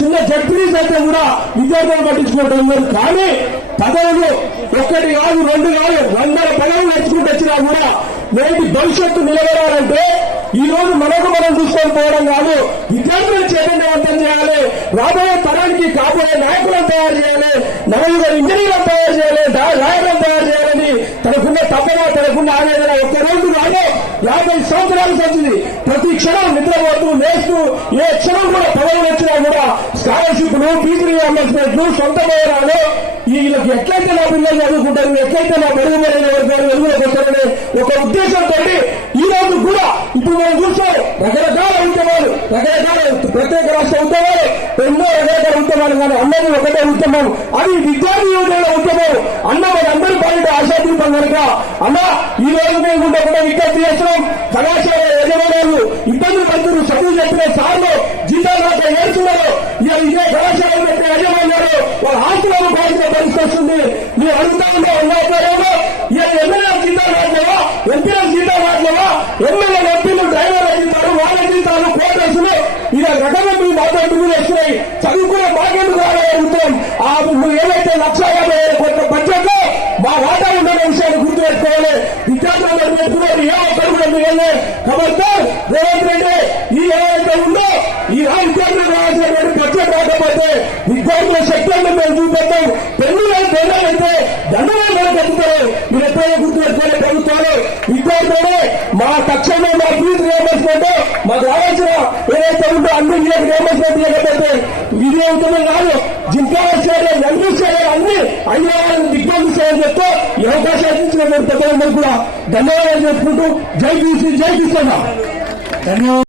చిన్న జడ్పీస్ అయితే కూడా విద్యార్థులు పట్టించుకోవడం లేదు. కానీ పదవులు ఒకటి కాదు రెండు కాదు వందల పదవులు నేర్చుకుంటూ వచ్చినా కూడా నేటి భవిష్యత్తు నిలబడాలంటే ఈ రోజు మనకు మనం చూసుకొని పోవడం కాదు విద్యార్థులను చైతన్యవంతం చేయాలి రాబోయే తరానికి కాబోయే నాయకులను తయారు చేయాలి నవయుగ ఇంజనీర్లను తయారు చేయాలి డా- తయారు చేయాలని తనకున్న తప్పన తనకున్న ఆవేదన ఒక్క రోజు కాదు యాభై సంవత్సరాలు వచ్చింది ప్రతి క్షణం నిద్రపోతూ లేస్తూ ఏ క్షణం కూడా స్కాలర్షిప్లు ఫీజు రియంబర్స్మెంట్లు సొంత భవనాలు వీళ్ళకి ఎట్లయితే నా పిల్లలు చదువుకుంటారు ఎట్లయితే నా మెరుగుపడిన వర్గాలు వెలుగులోకి వస్తారనే ఒక ఉద్దేశంతో ఈ రోజు కూడా ఇప్పుడు మనం చూస్తాం రకరకాల ఉద్యమాలు రకరకాల ప్రత్యేక రాష్ట్ర ఉద్యమాలు ఎన్నో రకరకాల ఉద్యమాలు కానీ అందరినీ ఒకటే ఉద్యమం. అది విద్యార్థి యువతల ఉద్యమం. అన్న మనందరి పాలిట ఆశాదీపం కనుక అన్న ఈ రోజు మేము కూడా విజ్ఞప్తి చేస్తున్నాం కళాశాల జీతాలు ఇదే కళాశాల పెట్టే యజమానులు వాళ్ళ ఆస్తులను బాధించిన పరిస్థితి వస్తుంది. మీరు అడుగుతా ఉంటే ఉన్నారేమో ఇక ఎమ్మెల్యే జీతాలు రాట్లేవా ఎంపీల జీతాలు రాట్లేవా ఎమ్మెల్యే ఎంపీలు డ్రైవర్ల జీతాలు వాళ్ళ జీతాలు కోటర్సులు. ఇలా రకంగా మీరు మాట్లాడుతూ వస్తున్నాయి. చదువుకునే మాకెందుకు అడుగుతాం ఆ నువ్వు ఏదైతే లక్ష యాభై వేల కోట్ల బడ్జెట్లో మా వాటా ఉండే విషయాన్ని గుర్తు పెట్టుకోవాలి. విద్యార్థులు పెట్టుకున్నారు ఏ ఒక్కరు కూడా మీరు కాబట్టి శక్తి అయితే మేము చూపెట్టాం. పెన్నులు పెళ్ళైతే దండవాళ్ళు కట్టుతారు మీరు ఎప్పుడైనా గుర్తు ప్రభుత్వాలు ఇద్దరితోనే మా పక్షంలో మా ఫీజు నియమించుకుంటే మాకు రావాల్సిన ఏదైతే ఉందో అన్ని రియంబర్స్మెంట్ లేకపోతే ఇది అవుతుందో కాదు. జింకాల స్టేడియం ఎల్బీ స్టేడియం అన్ని అయ్యాలని దిగ్బంధిస్తాయని చెప్తే ఈ అవకాశాలు ఇచ్చిన పెద్దలందరూ కూడా ధన్యవాదాలు చెప్పుకుంటూ జై చూసి జై చూస్తున్నా ధన్యవాదాలు.